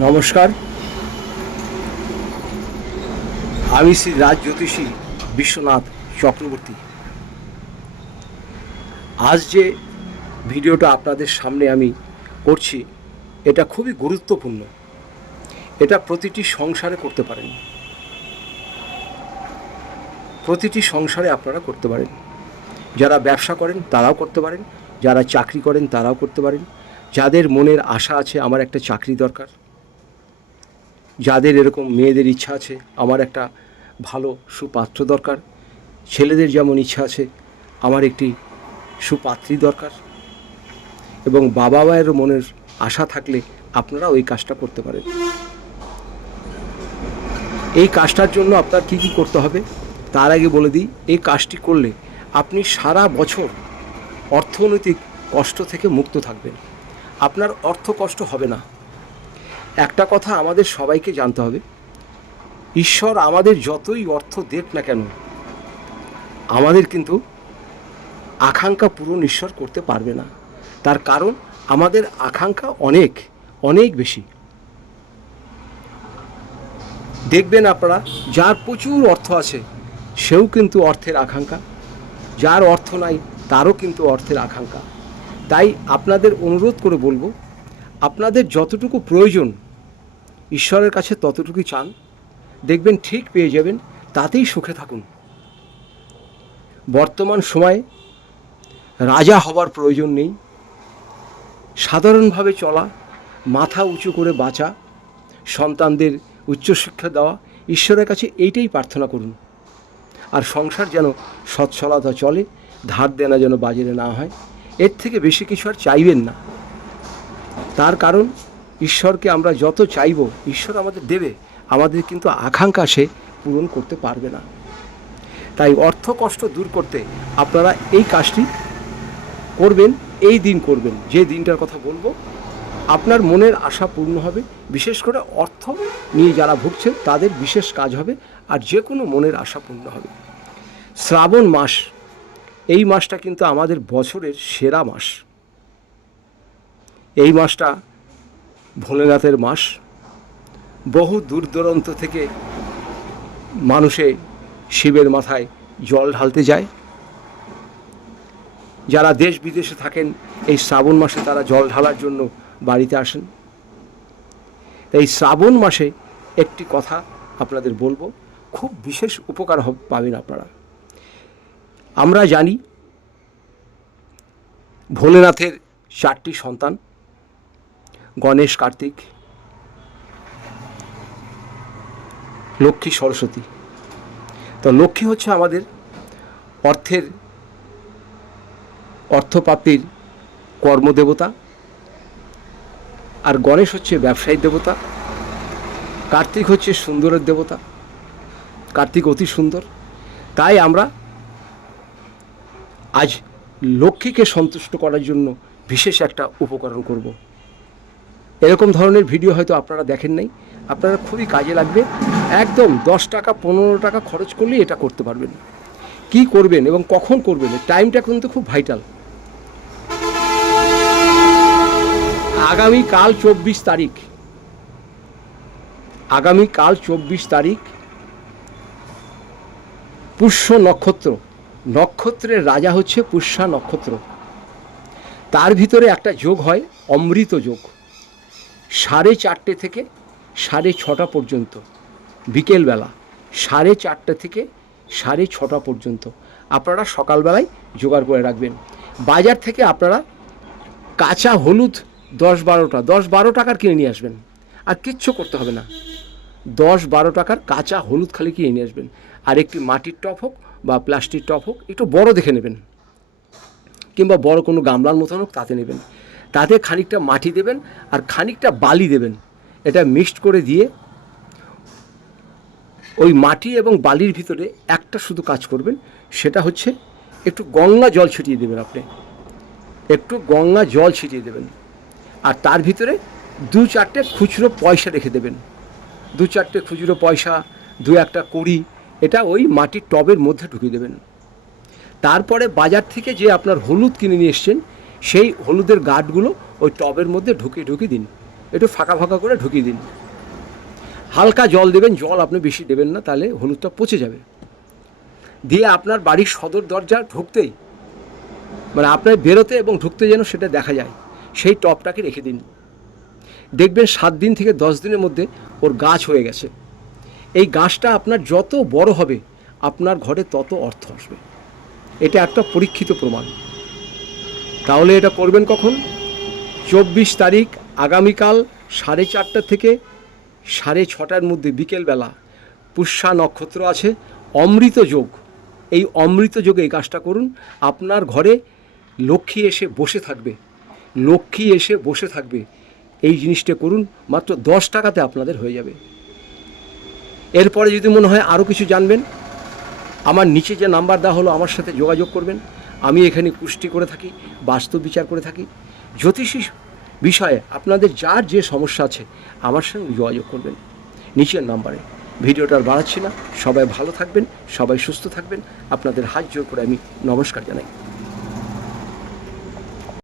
নমস্কার। আমি শ্রী রাজ জ্যোতিষী বিশ্বনাথ চক্রবর্তী। আজ যে ভিডিওটা আপনাদের সামনে আমি করছি, এটা খুবই গুরুত্বপূর্ণ। এটা প্রতিটি সংসারে করতে পারেন। প্রতিটি সংসারে আপনারা করতে পারেন। যারা ব্যবসা করেন, তারাও করতে পারেন। যারা চাকরি করেন, তারাও করতে পারেন। যাদের মনের আশা আছে, আমার একটা চাকরি দরকার। যাদের এরকম মেয়েদের ইচ্ছা আছে, আমার একটা ভালো সুপাত্র দরকার। ছেলেদের যেমন ইচ্ছা আছে, আমার একটি সুপাত্রী দরকার। এবং বাবা মায়েরও মনের আশা থাকলে আপনারা ওই কাজটা করতে পারেন। এই কাজটার জন্য আপনার কি কি করতে হবে? তার আগে বলে দিই, এই কাজটি করলে আপনি সারা বছর অর্থনৈতিক কষ্ট থেকে মুক্ত থাকবেন। আপনার অর্থ কষ্ট হবে না। একটা কথা আমাদের সবাইকে জানতে হবে। ঈশ্বর আমাদের যতই অর্থ দেখ না কেন, আমাদের কিন্তু আকাঙ্ক্ষা পূরণ ঈশ্বর করতে পারবে না। তার কারণ, আমাদের আকাঙ্ক্ষা অনেক অনেক বেশি। দেখবেন আপনারা, যার প্রচুর অর্থ আছে, সেও কিন্তু অর্থের আকাঙ্ক্ষা। যার অর্থ নাই, তারও কিন্তু অর্থের আকাঙ্ক্ষা। তাই আপনাদের অনুরোধ করে বলব, আপনাদের যতটুকু প্রয়োজন ঈশ্বরের কাছে ততটুকুই চান। দেখবেন ঠিক পেয়ে যাবেন, তাতেই সুখে থাকুন। বর্তমান সময়ে রাজা হবার প্রয়োজন নেই। সাধারণভাবে চলা, মাথা উঁচু করে বাঁচা, সন্তানদের উচ্চশিক্ষা দেওয়া, ঈশ্বরের কাছে এইটাই প্রার্থনা করুন। আর সংসার যেন সচ্ছলতা চলে, ধার দেনা যেন বাজারে না হয়, এর থেকে বেশি কিছু আর চাইবেন না। তার কারণ ঈশ্বরকে আমরা যত চাইব, ঈশ্বর আমাদের দেবে, আমাদের কিন্তু আকাঙ্ক্ষা সে পূরণ করতে পারবে না। তাই অর্থ কষ্ট দূর করতে আপনারা এই কাজটি করবেন, এই দিন করবেন। যে দিনটার কথা বলব, আপনার মনের আশা পূর্ণ হবে। বিশেষ করে অর্থ নিয়ে যারা ভুগছেন, তাদের বিশেষ কাজ হবে আর যে কোনো মনের আশা পূর্ণ হবে। শ্রাবণ মাস, এই মাসটা কিন্তু আমাদের বছরের সেরা মাস। এই মাসটা ভোলেনাথের মাস বহু দূর দূরান্ত থেকে মানুষে শিবের মাথায় জল ঢালতে যায়। যারা দেশ বিদেশে থাকেন, এই শ্রাবণ মাসে তারা জল ঢালার জন্য বাড়িতে আসেন। এই শ্রাবণ মাসে একটি কথা আপনাদের বলব, খুব বিশেষ উপকার পাবেন আপনারা। আমরা জানি, ভোলেনাথের চারটি সন্তান গণেশ কার্তিক, লক্ষ্মী সরস্বতী। তো লক্ষ্মী হচ্ছে আমাদের অর্থের অর্থপ্রাপ্তির কর্মদেবতা, আর গণেশ হচ্ছে ব্যবসায়ী দেবতা, কার্তিক হচ্ছে সুন্দরের দেবতা, কার্তিক অতি সুন্দর। তাই আমরা আজ লক্ষ্মীকে সন্তুষ্ট করার জন্য বিশেষ একটা উপকরণ করব। এরকম ধরনের ভিডিও হয়তো আপনারা দেখেন নাই। আপনারা খুবই কাজে লাগবে। একদম দশ টাকা, পনেরো টাকা খরচ করলেই এটা করতে পারবেন। কি করবেন এবং কখন করবেন টাইমটা কিন্তু খুব ভাইটাল। আগামী কাল চব্বিশ তারিখ। আগামী কাল চব্বিশ তারিখ। পুষ্য নক্ষত্র। নক্ষত্রের রাজা হচ্ছে পুষ্যা নক্ষত্র। তার ভিতরে একটা যোগ হয়, অমৃত যোগ। সাড়ে চারটে থেকে সাড়ে ছটা পর্যন্ত, বিকেলবেলা সাড়ে চারটে থেকে সাড়ে ছটা পর্যন্ত আপনারা সকালবেলায় জোগাড় করে রাখবেন। বাজার থেকে আপনারা কাঁচা হলুদ দশ বারোটা, দশ বারো টাকার কিনে নিয়ে আসবেন। আর কিচ্ছু করতে হবে না। দশ বারো টাকার কাঁচা হলুদ খালি কিনে নিয়ে আসবেন। আর একটি মাটির টপ হোক বা প্লাস্টিক টপ হোক, একটু বড় দেখে নেবেন। কিংবা বড় কোনো গামলার মতন হোক, তাতে নেবেন। তাতে খানিকটা মাটি দেবেন আর খানিকটা বালি দেবেন। এটা মিক্সড করে দিয়ে ওই মাটি এবং বালির ভিতরে একটা শুধু কাজ করবেন, সেটা হচ্ছে একটু গঙ্গা জল ছিটিয়ে দেবেন আপনি। একটু গঙ্গা জল ছিটিয়ে দেবেন। আর তার ভিতরে দু চারটে খুচরো পয়সা রেখে দেবেন। দু চারটে খুচরো পয়সা, দু একটা কড়ি, এটা ওই মাটির টবের মধ্যে ঢুকিয়ে দেবেন। তারপরে বাজার থেকে যে আপনার হলুদ কিনে নিয়ে এসছেন সেই হলুদের গাঁটগুলো ওই টবের মধ্যে ঢুকিয়ে ঢুকিয়ে দিন। একটু ফাঁকা ফাঁকা করে ঢুকিয়ে দিন। হালকা জল দেবেন, জল আপনি বেশি দেবেন না, তাহলে হলুদটা পচে যাবে। দিয়ে আপনার বাড়ির সদর দরজা ঢুকতেই মানে আপনার বেরোতে এবং ঢুকতে যেন সেটা দেখা যায়, সেই টপটাকে রেখে দিন। দেখবেন সাত দিন থেকে দশ দিনের মধ্যে ওর গাছ হয়ে গেছে। এই গাছটা আপনার যত বড় হবে, আপনার ঘরে তত অর্থ আসবে। এটা একটা পরীক্ষিত প্রমাণ। তাহলে এটা করবেন কখন? চব্বিশ তারিখ আগামীকাল সাড়ে চারটা থেকে সাড়ে ছটার মধ্যে বিকেলবেলা পুষ্যা নক্ষত্র আছে, অমৃত যোগ। এই অমৃত যোগে এই কাজটা করুন। আপনার ঘরে লক্ষ্মী এসে বসে থাকবে। লক্ষ্মী এসে বসে থাকবে। এই জিনিসটা করুন, মাত্র দশ টাকাতে আপনাদের হয়ে যাবে। এরপরে যদি মনে হয় আরও কিছু জানবেন, আমার নিচে যে নাম্বার দেওয়া হলো, আমার সাথে যোগাযোগ করবেন। আমি এখানে কুষ্টি করে থাকি, বাস্তব বিচার করে থাকি। জ্যোতিষী বিষয়ে আপনাদের যার যে সমস্যা আছে, আমার সঙ্গে যোগাযোগ করবেন। নিচের নাম্বারে। ভিডিওটা আর বাড়াচ্ছি না। সবাই ভালো থাকবেন, সবাই সুস্থ থাকবেন। আপনাদের হাত জোর করে আমি নমস্কার জানাই।